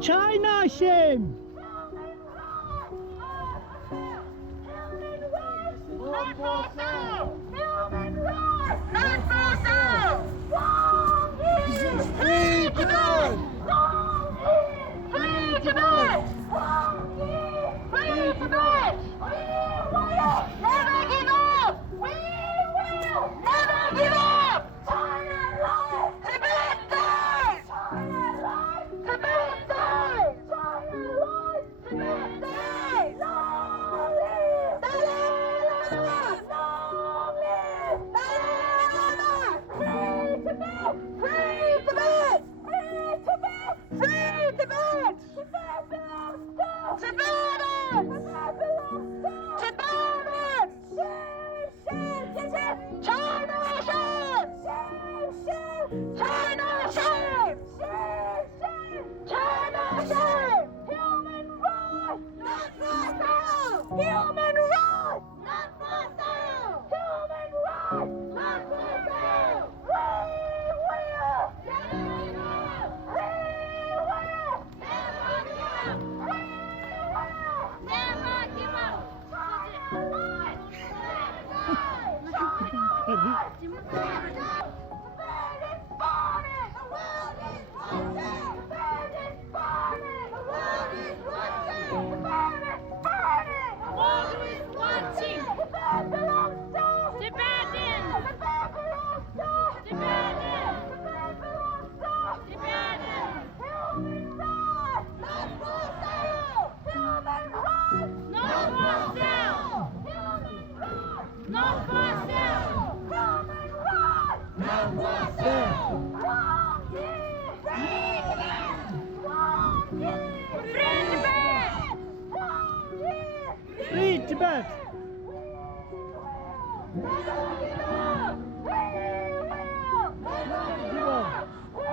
China shame! Not for sale! Human rights! Not for sale! Long years! Free Tibet! Long years! Free Tibet! Long years! Free Tibet! We will never give up! We will never give up! China life! Tibet dies! China life! Tibet dies! China life! Tibet dies! Long live Dalai Lama! Long live Dalai Lama! Free Tibet! Free Tibet! Free Tibet! Free Tibet! Tibet belongs to Tibetans! Tibet belongs to Tibetans! China shame! China shame! China shame! Human rights! Not for sale! Human rights! Not for sale! Human rights! Not for sale! We will never give up! We will never give up! We will never give up! China life! China life! Not for sale! Human rights! Not for sale! Long years! Free Tibet! Long years! Free Tibet! Long years! Free Tibet! Never give up! We will! Never give up! We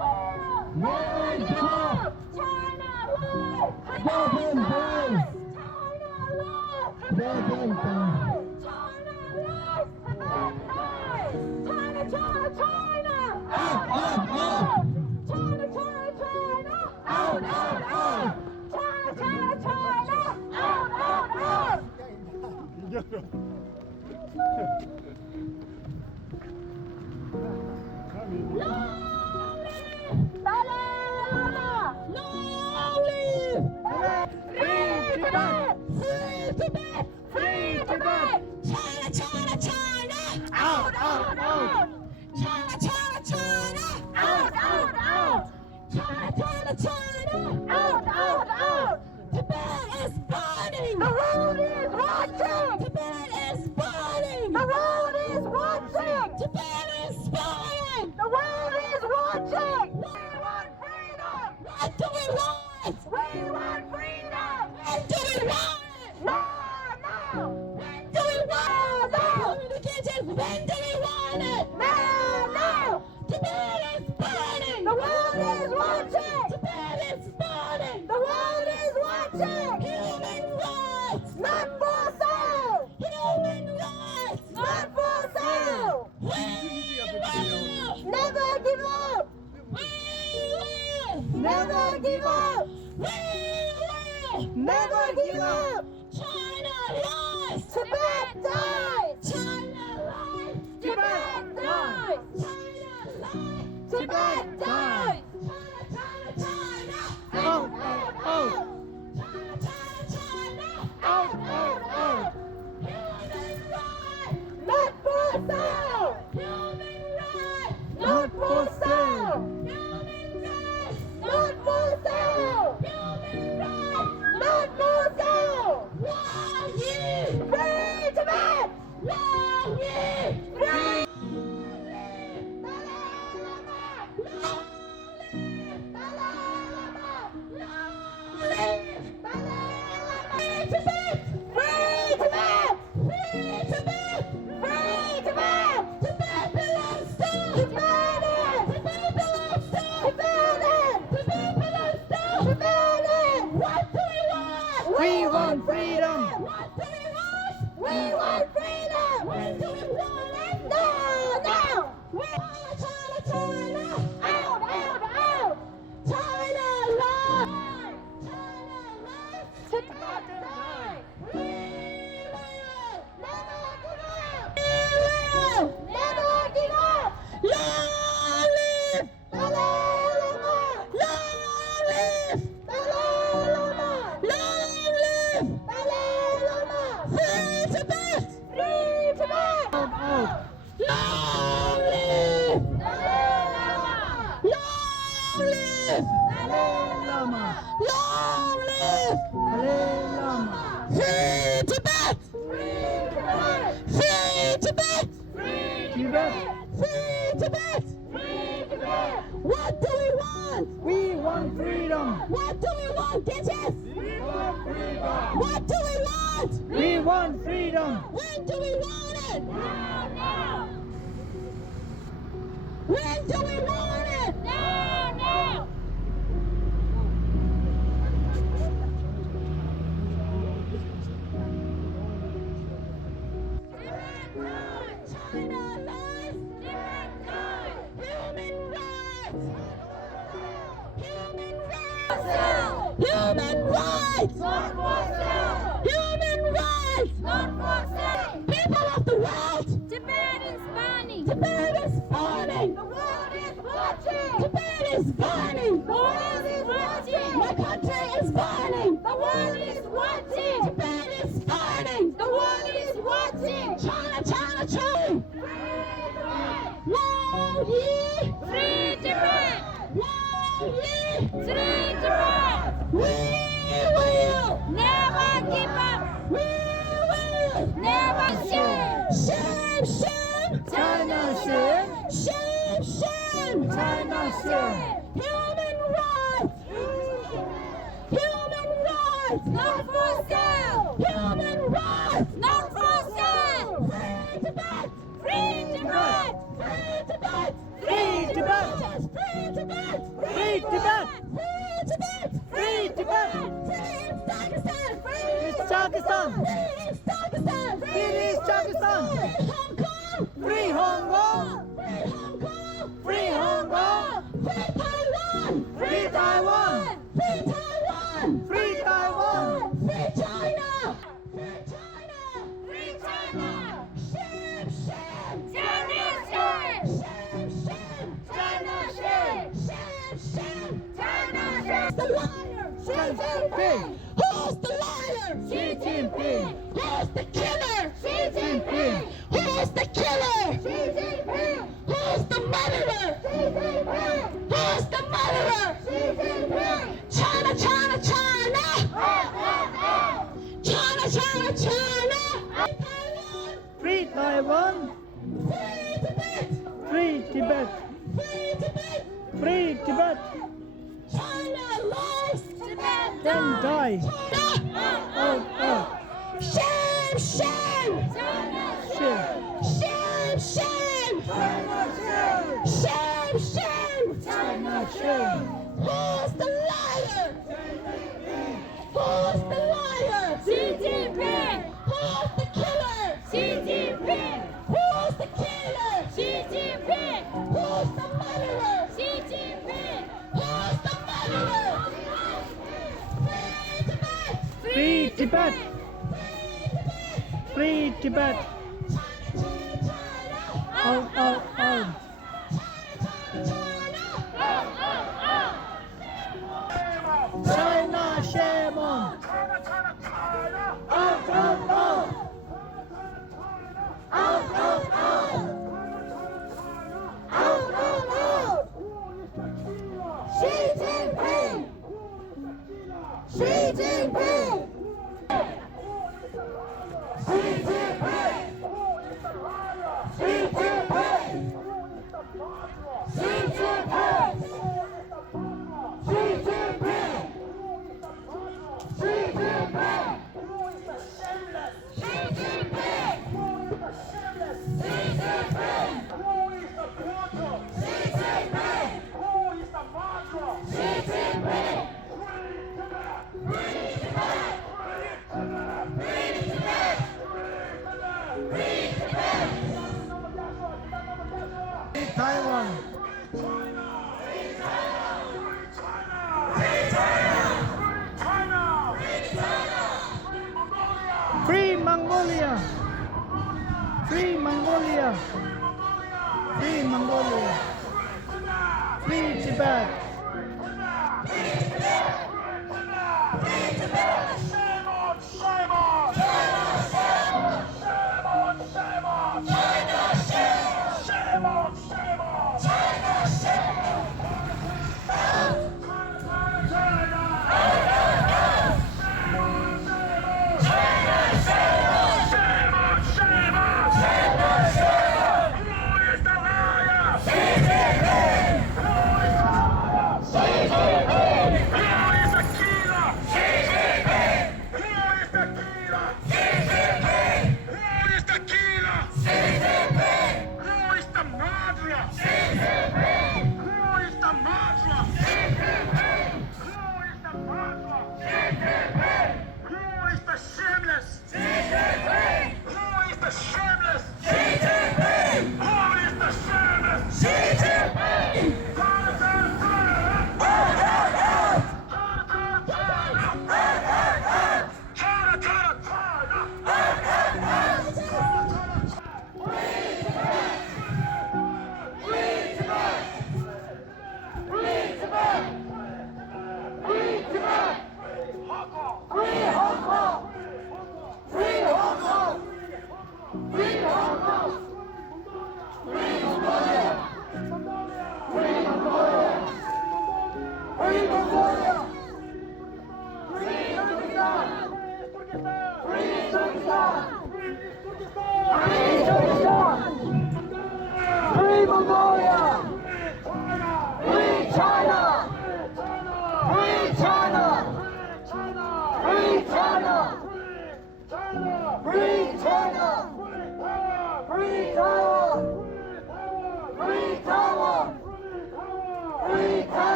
will! Never give up! China life! Tibetan life! China life! Tibetan life! China life! Tibetan life! China, China, China! Out, out, out! China, China, China! Out, out, out! China, China, China! Out, out, out! Long live Dalai Lama! Long live! Free Tibet! Free Tibet! Free Tibet! give up! We will never give up! China lies! Tibet dies! China lies! Tibet dies! China lies! Tibet dies! China! Out, out, out. China! Out, out, out. Human rights! Not for sale! Human rights! Not for sale. Human rights! Not for sale! Human rights! Not for sale! Long live free Tibet! Long live free! We want freedom. What do we want? We want freedom. When do we want it? Now, now. We want China, China. Out, out, out. China life. China life. Tibet dies. We will never give up. We will never give up. Long live Dalai Lama. Long live Dalai Lama. Long live Dalai Lama. Free Tibet. Free Tibet. Out, out. Long live Dalai Lama. Long live Dalai Lama. Long live Dalai Lama. Free Tibet. Free Tibet. Free Tibet. Free Tibet. Free Tibet. Free Tibet. What do we want? We want freedom. What do we want, bitches? We want freedom. What do we want? We want freedom. When do we want it? Now, now. When do we want it? Now, now. China lies. Tibet dies. Human rights. Human rights. Human rights. Not for sale. Human rights. Not for sale. People of the world. Tibet is burning. Tibet is burning. The world is watching. Tibet is burning. The world is watching. My country is burning. The world is watching. Tibet is burning. The world is watching. China, China, China. Long live free Tibet. Long live free Tibet. We will never give up. We will never shame. Shame, shame. China shame. Shame, shame. China shame. Human rights. Human rights. Not for sale. Human rights. Not for sale. Free Tibet. Free Tibet. Free Tibet. Free Tibet. Free Tibet. Free Tibet. Free Tibet. Free Tibet. Free Pakistan. Free It's Pakistan. Free Pakistan. Free Pakistan. Free Hong Kong. Free Hong Kong. Free Taiwan. Free Taiwan. Free Taiwan. Free Taiwan. Free China. Free China. Free China. Shame, shame. China shame. Shame, shame. China shame. Shame, shame. China shame. The liar. Xi Jinping. Who's the liar? Xi Jinping. Who's the killer? Xi Jinping. Who's the killer? Xi Jinping. Who's the murderer? Xi Jinping. Who's the murderer? Xi Jinping. China, China, China. China, China, China. Taiwan. Free Taiwan. Free Tibet. Free Tibet. Free Tibet. Free Tibet. China lies. Tibet Then die. China. Out, out. Shame, shame. Shame. Shame, shame. China shame. Shame, shame. China shame. Who's the liar? Who's the liar? Xi Jinping. Who's the killer? Xi Jinping. Who's the killer? Xi Jinping. Who's the murderer? Xi Jinping. Who's the murderer? Tibet! Free Tibet! Out, out, out! China, shame on! Out, out, out! Out, out, out! Out, out, out! Xi Jinping! Xi Jinping! Xi Jinping! Xi Jinping! Xi Jinping! Xi Jinping! Xi Jinping! Xi Jinping! Taiwan! Free Mongolia! Free Mongolia! Free Mongolia! Free Tibet!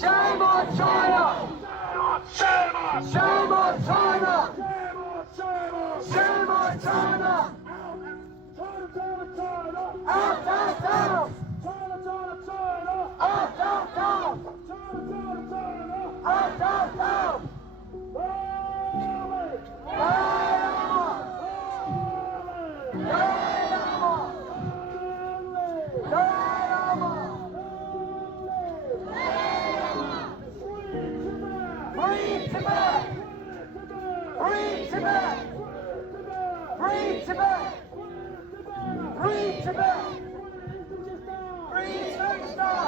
Shame on China! Shame on China! Shame on China! Out, out, out! Out, out, out! Out, out, out! Free Tibet! Free Tibet! Free Tibet! Free Tibet! Free Turkestan!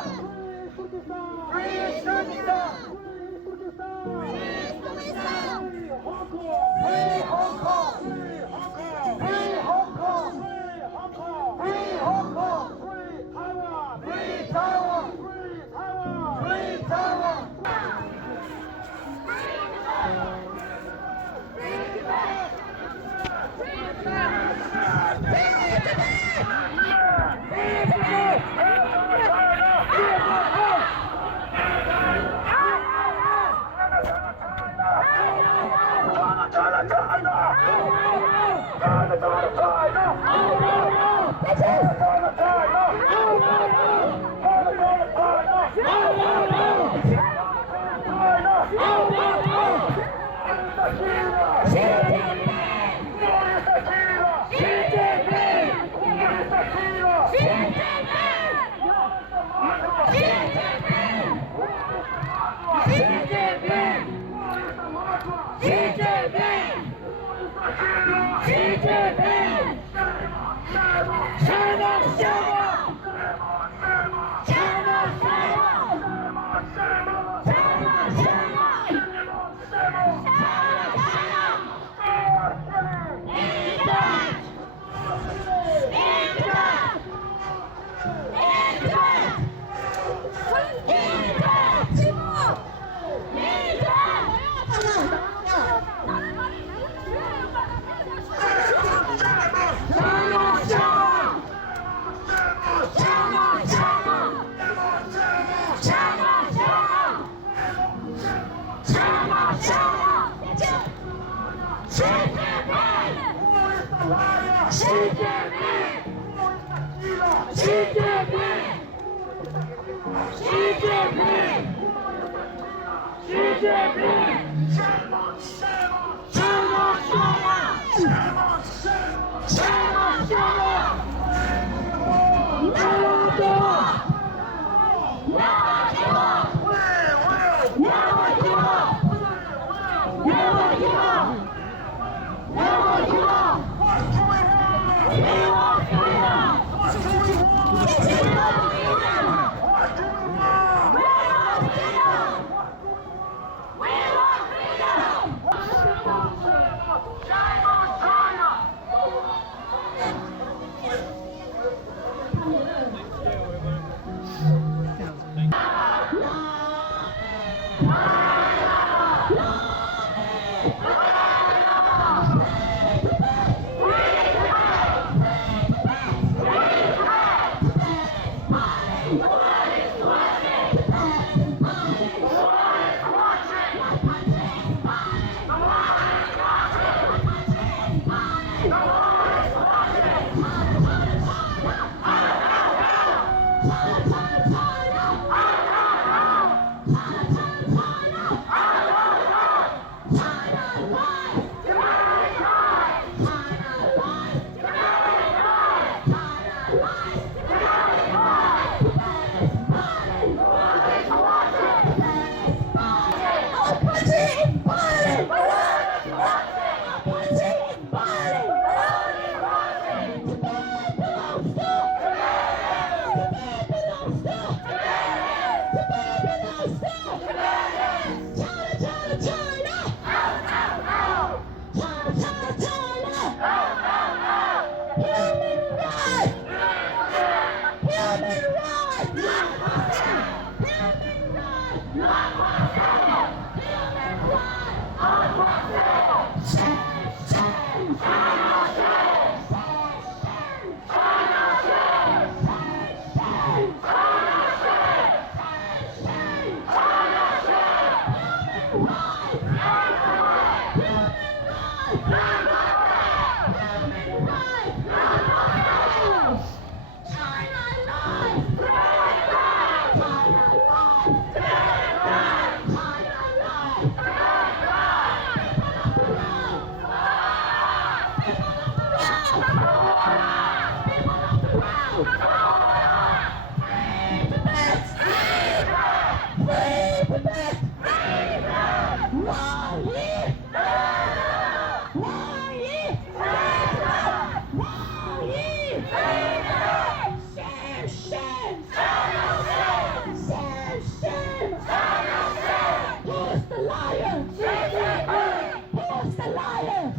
liar?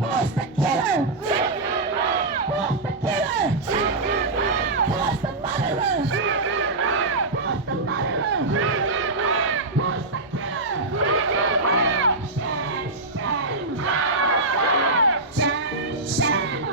Who's the killer? Who's the killer? Who's the murderer? Who's the murderer? Who's the killer? Shame, shame. Shame, shame.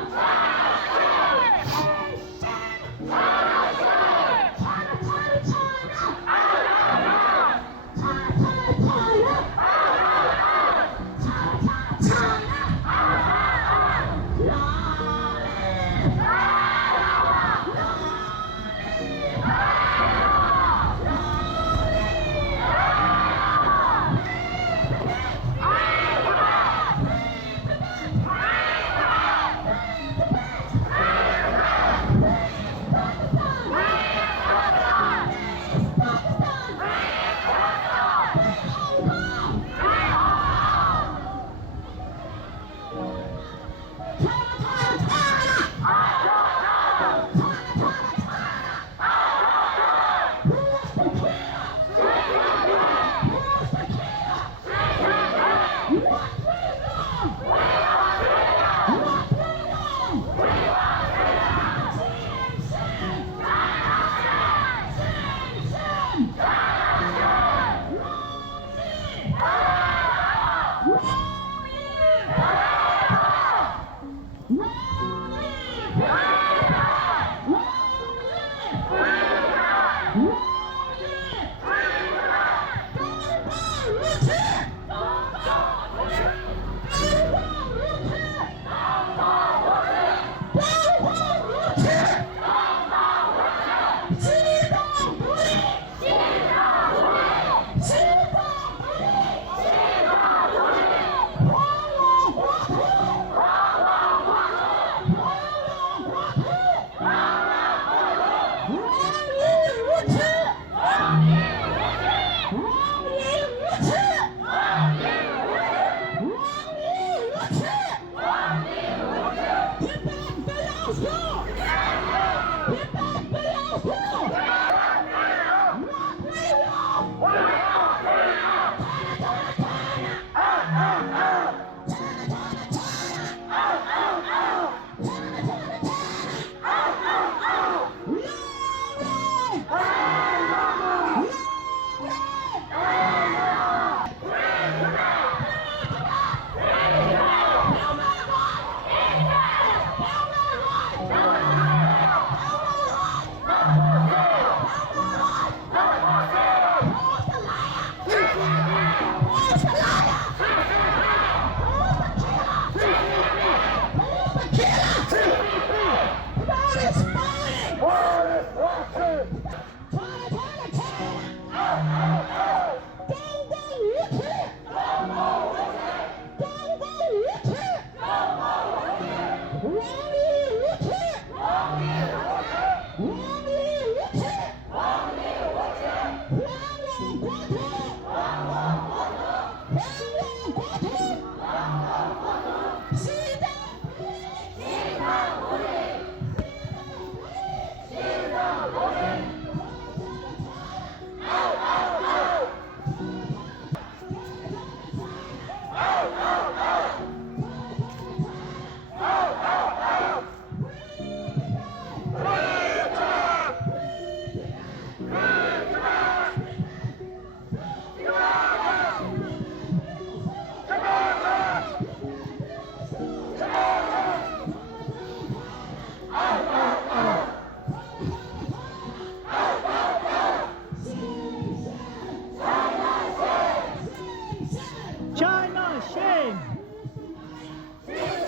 China, shame.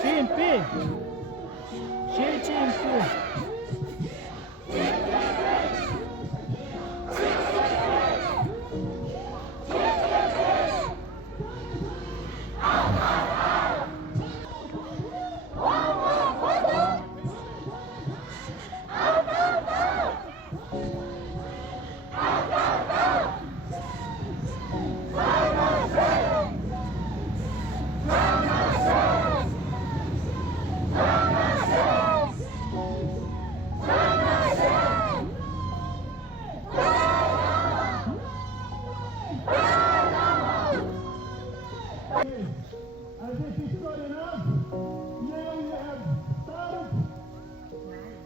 Jinping. Xi Jinping. As if it's not enough, now you have started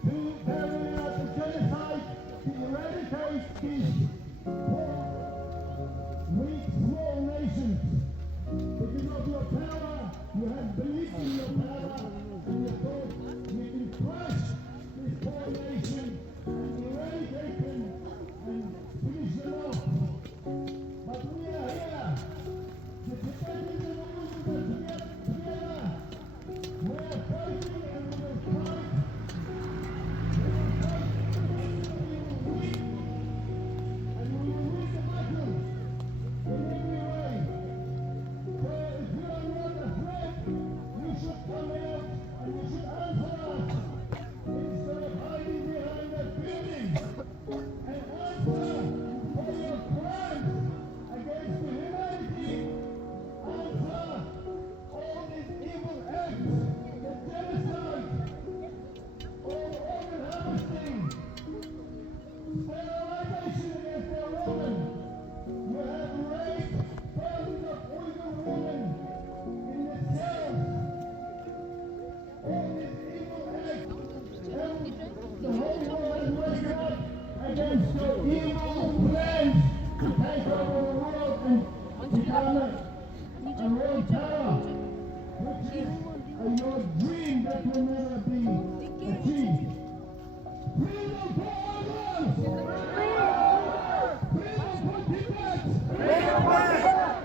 to carry out the genocide to eradicate these poor, weak, small nations. Because of your power, you have belief in your power, and you thought you can crush this poor nation and eradicate them and finish them off. But we are here. The Tibetans and the Muslims are together. We are fighting and we will fight. We will fight and we will win. And we will win the battle in every way. So if you are not afraid, you should come out and you should answer us. Instead of hiding behind that building. And answer for your crimes against humanity. Answer all these evil acts, the genocide, all organ harvesting, sterilization against their women. You have raped thousands of Uyghur women in the cells. All these evil acts, and the whole world has woken up against your evil plans to take over the world and become a world power, which is your dream that will never be achieved. Freedom for others! Freedom for Tibet! Freedom for Tibet!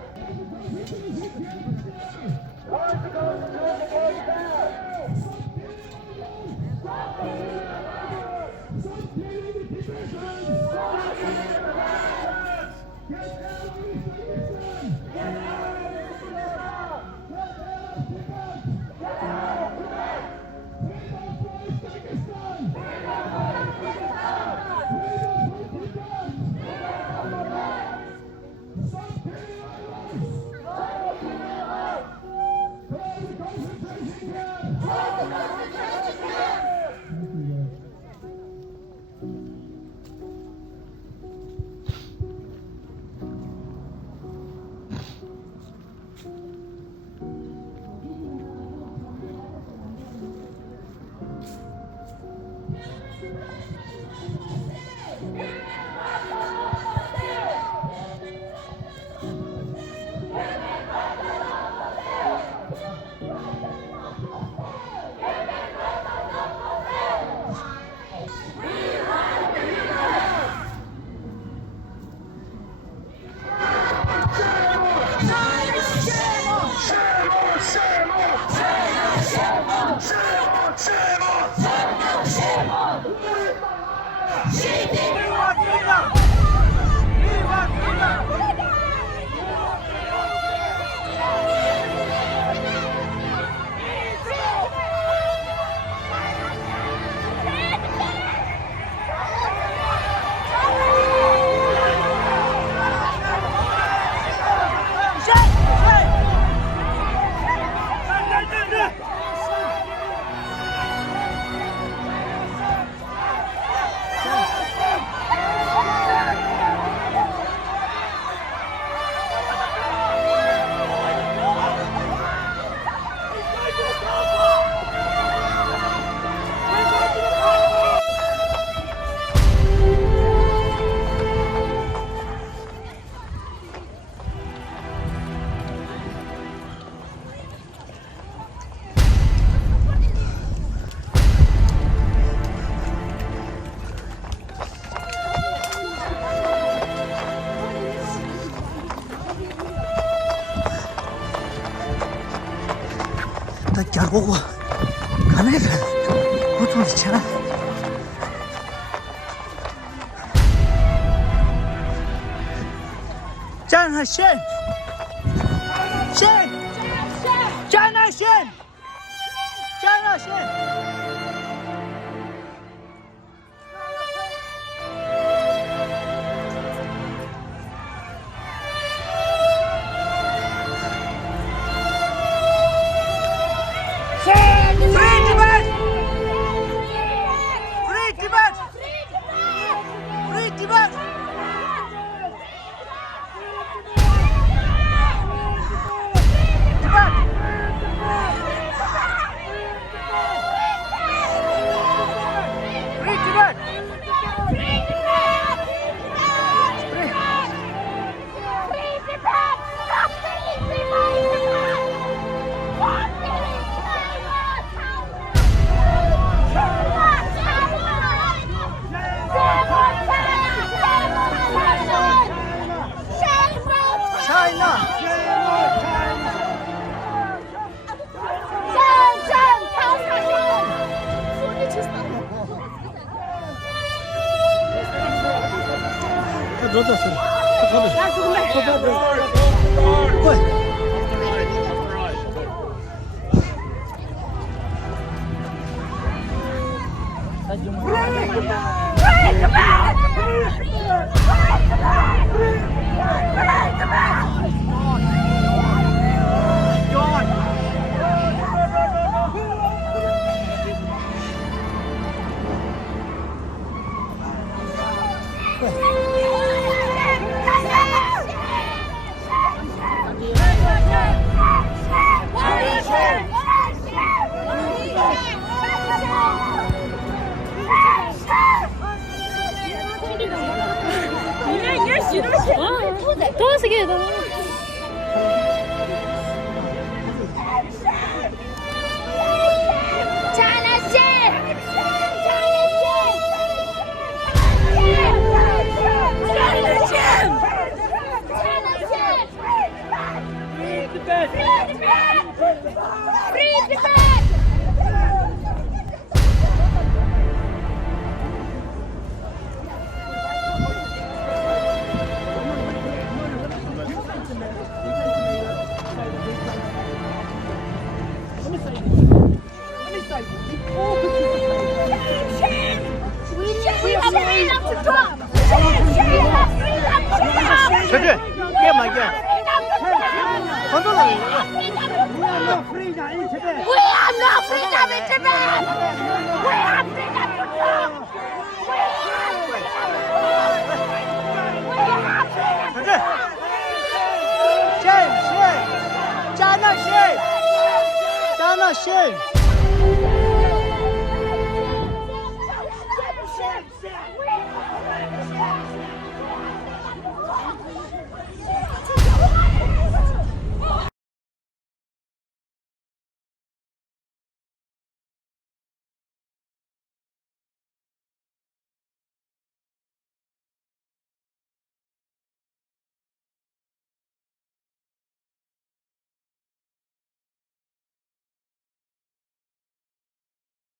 他假过我，看那个，我做的钱。站上线，线，站上线，站上线。Tibet! Free Tibet! We have freedom to talk! 저기, 깨마, 깨. 건들어. We have no freedom in Tibet! We have freedom to talk! 저기. 쉔, 쉔. 짜나, 쉔. 짜나, 쉔.